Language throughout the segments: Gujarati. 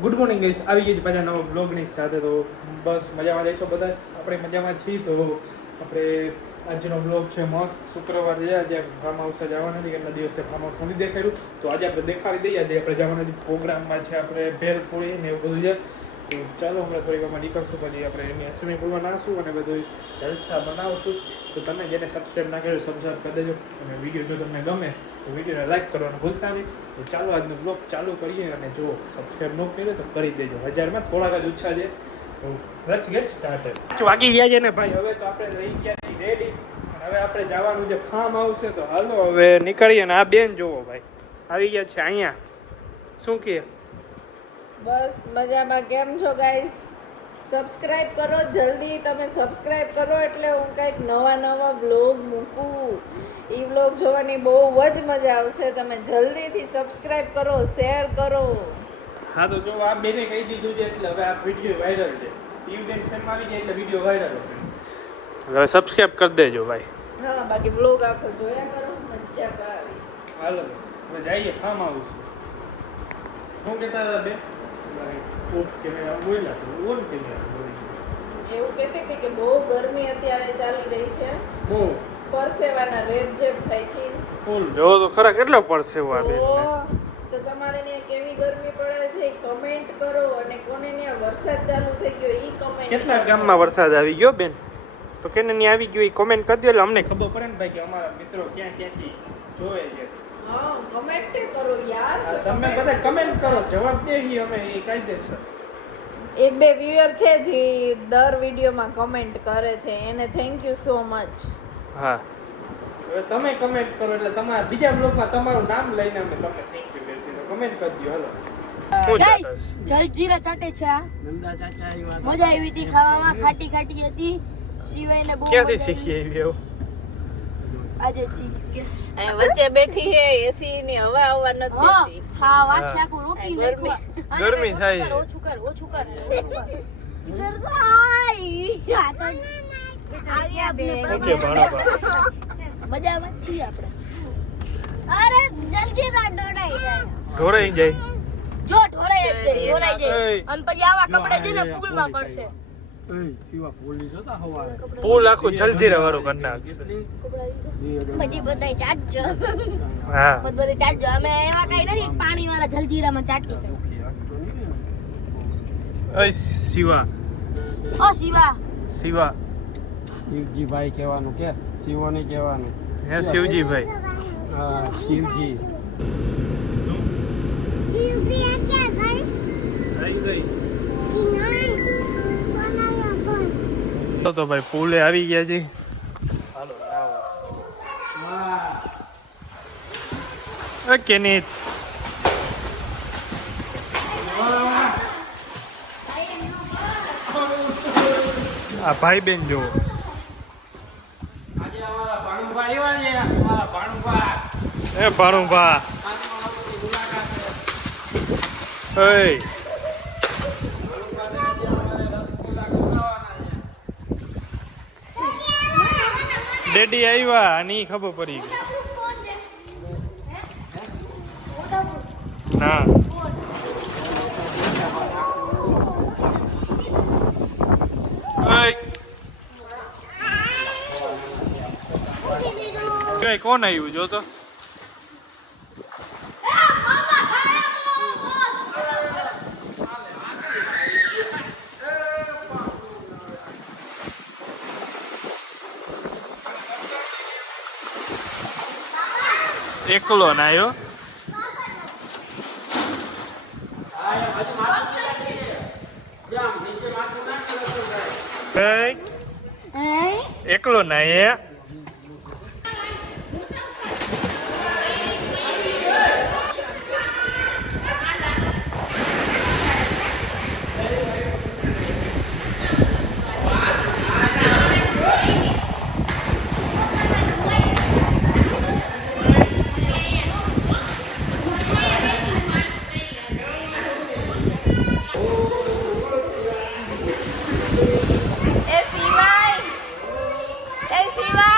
ગુડ મોર્નિંગ ગાઈસ, આવી ગઈ છે પાછા નવા બ્લોગની સાથે. તો બસ મજામાં જઈશું બધા, આપણે મજામાં છીએ. તો આપણે આજનો બ્લોગ છે મસ્ત શુક્રવાર છે. આજે ફાર્મ હાઉસ જવાના છે, કેટલા દિવસે ફાર્મ હાઉસ નથી દેખાડ્યું, તો આજે આપણે દેખાડી દઈએ. આજે આપણે જવાના પ્રોગ્રામમાં છે, આપણે ભેલપુરી ને એવું બધું છે. તો ચાલો હમણાં થોડીક વારમાં નીકળશું, પછી આપણે એની સ્વિમિંગ પૂલમાં નાખશું અને બધું જલસા બનાવશું. તો તમે જેને સબસ્ક્રાઈબ ના કર્યું સબસ્ક્રાઈબ કરી દેજો, અને વિડીયો જો તમને ગમે તો વિડીયોને લાઈક કરવાનું ભૂલતા નહીં. તો ચાલો આજનો બ્લોગ ચાલુ કરીએ, અને જો સબસ્ક્રાઈબ ન કર્યો તો કરી દેજો. 1000માં થોડાક જ ઓછા છે. તો લેટ્સ ગેટ સ્ટાર્ટેડ. વાગી ગયા છે ને ભાઈ, હવે તો આપણે રહી ગયા છીએ રેડી, અને હવે આપણે જવાનું છે ફાર્મ હાઉસ છે. તો હાલો હવે નીકળીએ. ને આ બેન જોવો ભાઈ આવી ગયા છે અહીંયા. શું કહે? બસ મજામાં. કેમ છો ગાઈસ? સબસ્ક્રાઇબ કરો જલ્દી. તમે સબસ્ક્રાઇબ કરો એટલે હું કંઈક નવા વ્લોગ મૂકું. એ વ્લોગ જોવાની બહુ જ મજા આવશે. તમે જલ્દીથી સબસ્ક્રાઇબ કરો, શેર કરો. હા તો જો આ બેને કહી દીધું છે એટલે હવે આ વિડીયો વાયરલ છે. બેન ફેમ આવી જાય એટલે વિડીયો વાયરલ છે. હવે સબસ્ક્રાઇબ કરી દેજો ભાઈ. હા, બાકી વ્લોગ આખો જોયા કરો, મજા કરાવી. હાલો હવે જઈએ ફાર્મ હાઉસ. શું કહેતા હતા બે? ઓફ કેમેરા બોલ્યા તો ઓન કેમેરા બોલી. એવું કહેતી હતી કે બહુ ગરમી અત્યારે ચાલી રહી છે, બહુ પરસેવાના રેપઝેપ થાય છે. ફૂલ જો તો ખરા કેટલો પરસેવો આવે. તો તમારે ત્યાં કેવી ગરમી પડે છે કમેન્ટ કરો, અને કોને ત્યાં વરસાદ ચાલુ થઈ ગયો ઈ કમેન્ટ. કેટલા ગામમાં વરસાદ આવી ગયો બેન? તો કેને ત્યાં આવી ગયો એ કોમેન્ટ કરી દો, એટલે અમને ખબર પડે ને ભાઈ કે અમારા મિત્રો ક્યાં ક્યાંથી જોવે છે. હા, કમેન્ટ કરો યાર. તમે બધા કમેન્ટ કરો, જવાબ દેહી અમે એ કાયદેસર. એક બે વ્યુઅર છે જે દર વિડીયોમાં કમેન્ટ કરે છે, એને થેન્ક યુ સો મચ. હા, હવે તમે કમેન્ટ કરો એટલે તમારા બીજા બ્લોગમાં તમારું નામ લઈને અમે તમને થેન્ક યુ કહીશું. તો કમેન્ટ કરી દો. હાલો ગાઈસ, જલજીરા ચાટે છે આ. મજા આવી હતી ખાવામાં, ખાટી ખાટી હતી. શિવાયને બહુ ક્યાંથી શીખી આવી એવું? આજે શીખી ગયા. અહીં વચ્ચે બેઠી હે, એસી ની હવા આવવા નથી દેતી. હા, વાત આખું રોકી ગરમી. ગરમી થાય. ઓછું કર. ઓકે બરાબર. મજામાં જ છીએ આપણે. અરે જલજીરા ઢોળાઈ જાય. ઢોળાઈ જાય. જો ઢોળાઈ જાય. અને પછી આવા કપડે જઈને પુલમાં પડશે. પુલ આખું જલજીરા વાળું કરી નાખશે. પછી બધાય ચાટજો. હા બધે ચાટજો. અમે એવા કઈ નથી પાણી વાળા જલજીરામાં ચાટી કઈ. ઓય શિવા. ઓ શિવા. શિવા શિવજી ભાઈ કહેવાનું કે શિવો નહીં કહેવાનું. હે શિવજી ભાઈ. હા, શિવજી. તો ભાઈ પુલે આવી ગયા છે. હાલો નાવા. ઓકે નીત. આ ભાઈ બેન જો. આજે અમારા ભાણુભા આવ્યા છે. અમારા ભાણુભા એ ભાણુભા. ઓય ડેડી આવ્યા અને ઈ ખબર પડી ગઈ. ના કઈ કોણ આવ્યું જો તો? એકલો ના આવ્યો. એકલો ના એ. એ શિવાય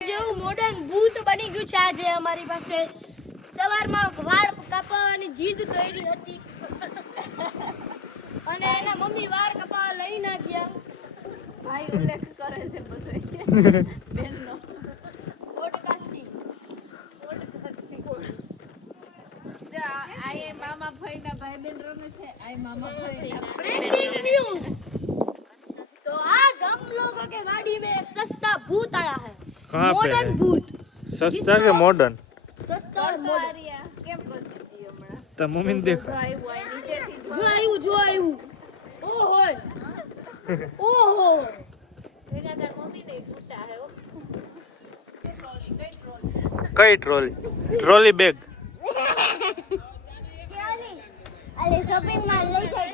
જેવું મોડર્ન ભૂત બની ગયું છે આજે અમારી પાસે. સવારમાં વાળ કાપવાની જીદ કરી હતી અને એના મમ્મી વાળ કાપવા લઈ ના ગયા. ભાઈ ઉલ્લેખ કરે છે બધો બેનનો પોડકાસ્ટિંગ આ એ મામા ભાઈના ભાઈ બેન રમે છે. આ મામા ભાઈના ब्रेकिंग न्यूज. तो आज हम लोगों के गाड़ी में एक सस्ता भूत आया है. कहाँ पे मॉडर्न है? भूत. સસ્તા કે મોડર્ન सस्ता और मॉडर्न. કેમ કરતી હતી હમણાં તો મમ્મીને દેખો જો આવ્યું આ નીચેથી जो आयु ओहो ओहो ભેગા તાર મમ્મી ને પૂછા હે કઈ ટ્રોલી ટ્રોલી બેગ अरे शॉपिंग मॉल ले जाए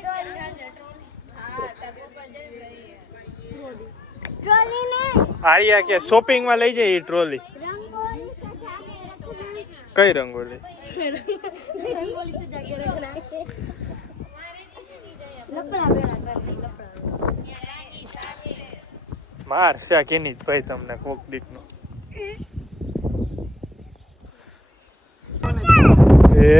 હા તાર પપ્પા જઈ રહી ट्रॉली में આર્યા કે શોપિંગ માં લઈ જાય એ ટ્રોલી रंगोली सजा के रखना. કઈ રંગોલી रंगोली सजा के रखना. लपड़ा बेरा करनी लपड़ा. માર છે કેની ભાઈ તમને કોક દીકનો એ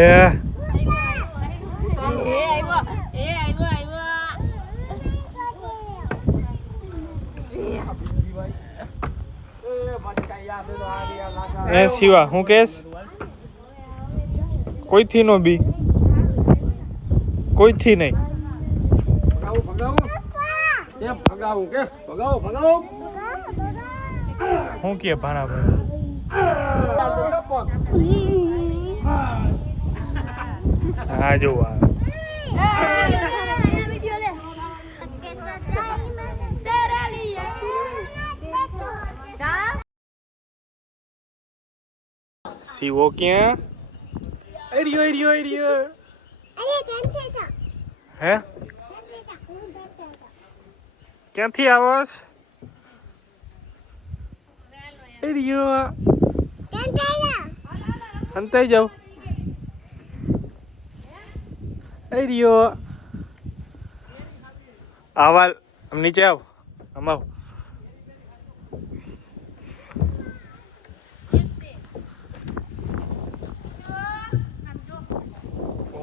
એ શિવા હું કેસ કોઈથી નો બી કોઈથી નહીં હું કે ભાણા ભાઈ હા જો આ वीडियो ले तेरे लिए क्या શિવો ક્યાં એડિયો એડિયો એડિયો अरे कैसे था હે ક્યાંથી આવસ એડિયો कैसे था અંતાઈ જાવ એડિયો આવાલ નીચે આવ આવ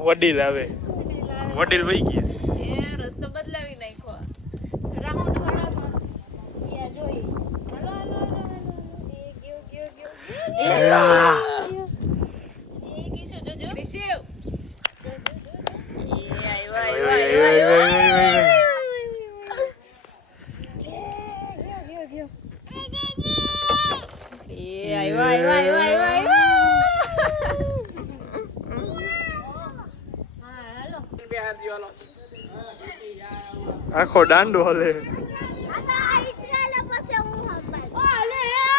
વડીલ આવે વડીલ વહી ગયા એ રસ્તો બદલાવી નાખ્યો राउंड वाला या जोई हेलो हेलो गयो गयो गयो રિશિવ એ આવ્યો આખો દાંડો હલે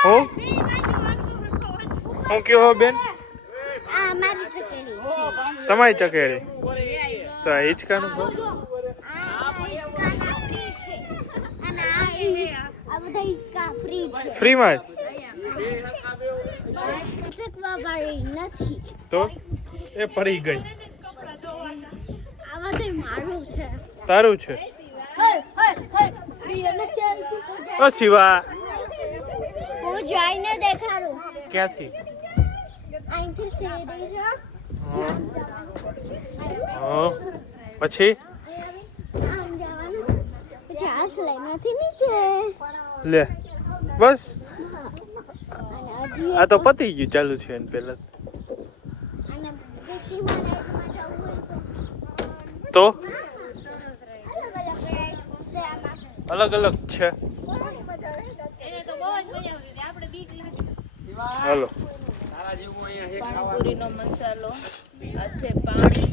હું હું કયો બેન તમારી ચકેડી તો આ હિંચકાનું કહો ફ્રીમાં જ તો એ પડી ગઈ તારું છે ઓ શિવા હું જોઈને દેખાડું ક્યાંથી અહીંથી સીધી છે હા પછી આમ જવાનું પછી આ સ્લાઈડમાંથી નીચે લે બસ અને હજી આ તો પતી ગયું ચાલુ છે એને પહેલા અને બીજી મારે જવું તો હોય તો અલગ અલગ છે મજા આવે એને તો બહુ જ મજા આવતી હતી આપણે બીજી હાલો પાણીપુરીનો મસાલો આ છે પાણી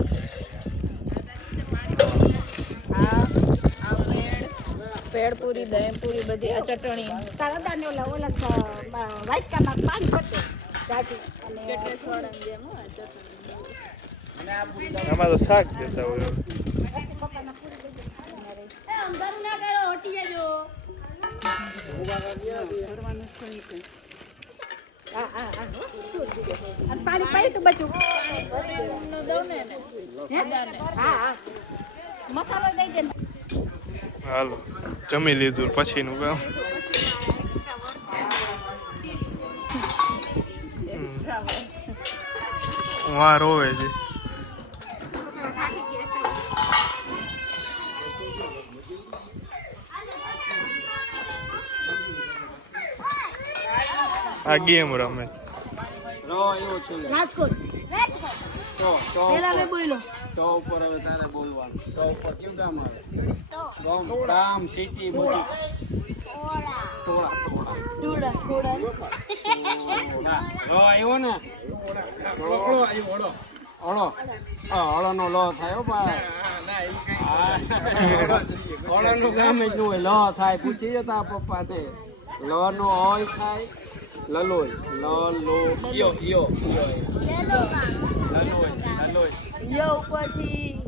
આ ભેળપુરી દહીંપુરી બધી આ ચટણી કેટલે સોડાની જેમ હો આ ચટણી આમાં તો શાક દેતા હોય પાણી પાઈ તો બચું નો દઉં ને બધાને મસાલો દઈ દે હાલો જમી લીધું પછીનું કામ વાર હોવે છે આ ગેમ રમે રો એવો છે રાજકોટ તો પેલા લે બોલો તો ઉપર હવે તારે બોલવાનું તો ઉપર કેવું કામ આવે ગામ સિટી બધું થોડા થોડા રો આવ્યો ને હળો હળો નો લો થાય હળો નું કામ જ ન હોય લો થાય પૂછી જતા પપ્પા ને લો નો હોય થાય લલોય લલો યો લલોય લલોય યો ઉપરથી